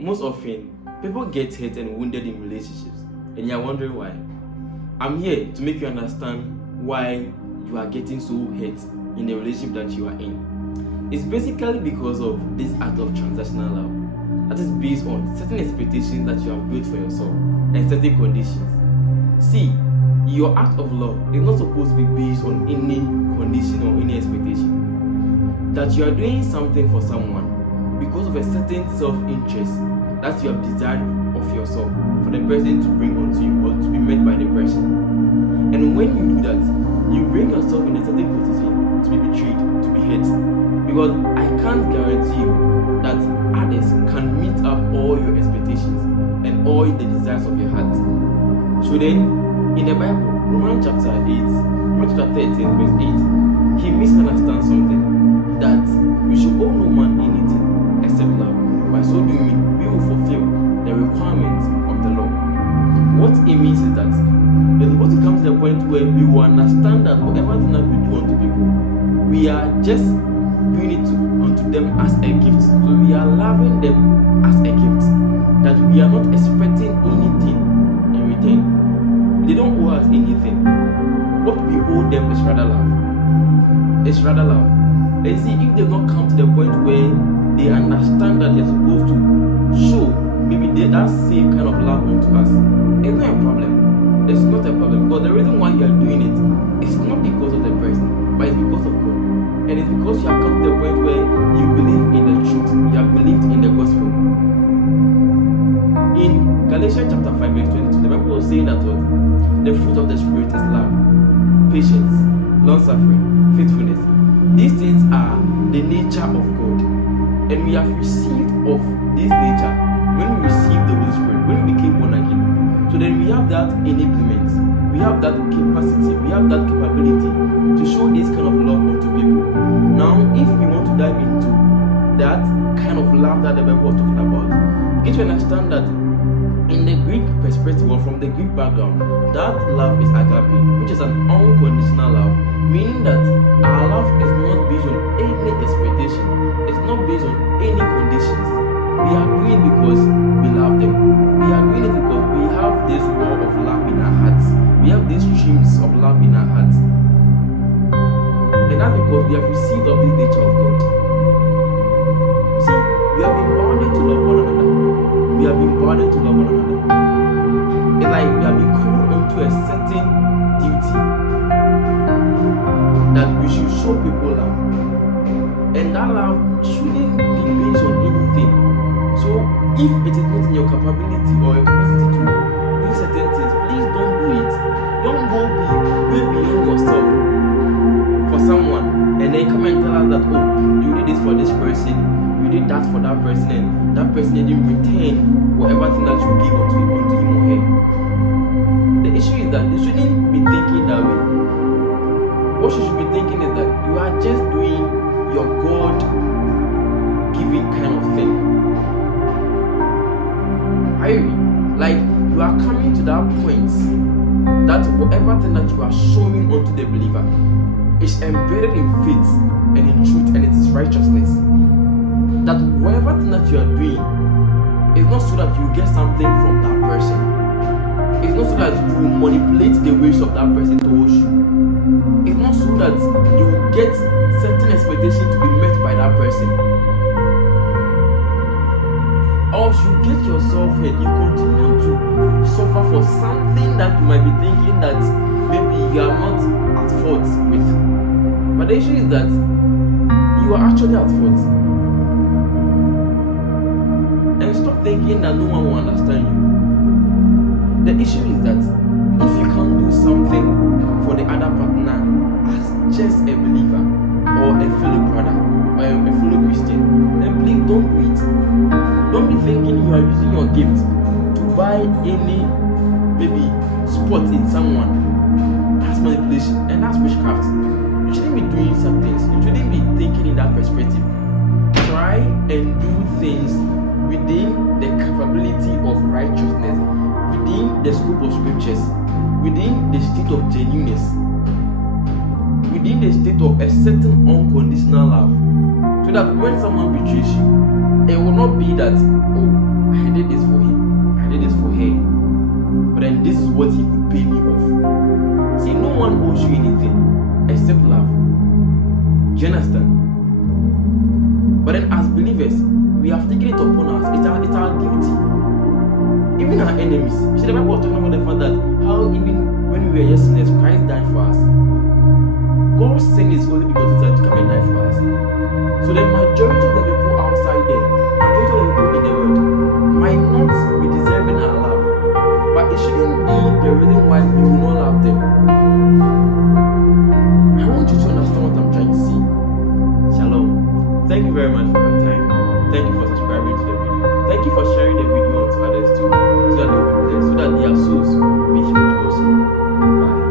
most often people get hurt and wounded in relationships, and you're wondering why. I'm here to make you understand why you are getting so hurt in the relationship that you are in. It's basically because of this act of transactional love that is based on certain expectations that you have built for yourself and certain conditions. See, your act of love is not supposed to be based on any condition or any expectation. That you are doing something for someone because of a certain self-interest that you have desired of yourself for the person to bring onto you or to be met by the person. And when you do that, you bring yourself in a certain position to be betrayed, to be hurt. Because I can't guarantee you that others can meet up all your expectations and all the desires of your heart. So then, in the Bible, Romans chapter 13, verse 8, he misunderstands something, that we should owe no man anything except love. By so doing, we will fulfill the requirements of the law. What it means is that we're supposed to come to the point where we will understand that whatever thing that we do unto people, we are just doing it unto them as a gift. So we are loving them as a gift, that we are not expecting anything in return. They don't owe us anything. What we owe them is rather love. It's rather love. And see, if they've not come to the point where they understand that they're supposed to show maybe that same kind of love onto us, it's not a problem. It's not a problem, because the reason why you are doing it is not because of the person, but it's because of God. And it's because you have come to the point where you believe in the truth, you have believed in the gospel. In Galatians chapter 5 verse 22, the Bible was saying that the fruit of the Spirit is love, patience, long-suffering, faithfulness. These things are the nature of God. And we have received of this nature when we received the Holy Spirit, when we became born again. So then we have that enablement, we have that capacity, we have that capability to show this kind of love unto people. Now, if we want to dive into that kind of love that the Bible was talking about, you should understand that in the Greek perspective, or from the Greek background, that love is agape, which is an unconditional love, meaning that our love is not based on any expectation, it's not based on any conditions. We are doing it because we love them. We are doing it because we have this war of love in our hearts. We have these streams of love in our hearts. And that's because we have received of this nature of God. See, we have been bounded to love one another. We have been bounded to love one another. It's like we have been called onto a certain duty that we should show people love. And that love shouldn't be based on anything. So if it is not in your capability or your capacity to do certain things, please don't do it. Don't go way beyond yourself for someone and then come and tell us that, oh, you did this for this person, you did that for that person, and that person didn't return whatever thing that you give unto him or her. The issue is that you shouldn't be thinking that way. What you should be thinking is that you are just doing your God-given kind of thing. Like you are coming to that point that whatever thing that you are showing unto the believer is embedded in faith and in truth, and it is righteousness. That whatever thing that you are doing is not so that you get something from that person. It's not so that you manipulate the ways of that person towards you. It's not so that you get certain expectations to be met by that person. Or you get yourself hurt, you continue to suffer for something that you might be thinking that maybe you are not at fault with. But the issue is that you are actually at fault. And stop thinking that no one will understand you. The issue is that if you can't do something for the other partner as just a believer or a fellow brother or a fellow Christian, then please don't do it. Don't be thinking you are using your gift to buy any maybe spot in someone. That's manipulation and that's witchcraft. You shouldn't be doing some things. You shouldn't be thinking in that perspective. Try and do things within the capability of righteousness, within the scope of scriptures, within the state of genuineness, within the state of a certain unconditional love. So that when someone betrays you, it will not be that, oh, I did this for him, I did this for her, but then this is what he could pay me off. See, no one owes you anything except love. Do you understand? But then as believers, we have taken it upon us. It's our duty. Even our enemies. See, the Bible was talking about the fact that how even when we were just sinners, Christ died for us. God sent his Holy Begotten Son to come and die for us. So the majority of the people outside there, majority of the people in the world, might not be deserving our love. But it shouldn't be the reason why we do not love them. I want you to understand what I'm trying to say. Shalom. Thank you very much for your time. Thank you for subscribing to the video. Thank you for sharing the video on to others too, so that they will be blessed, so that their souls will be healed also. Bye.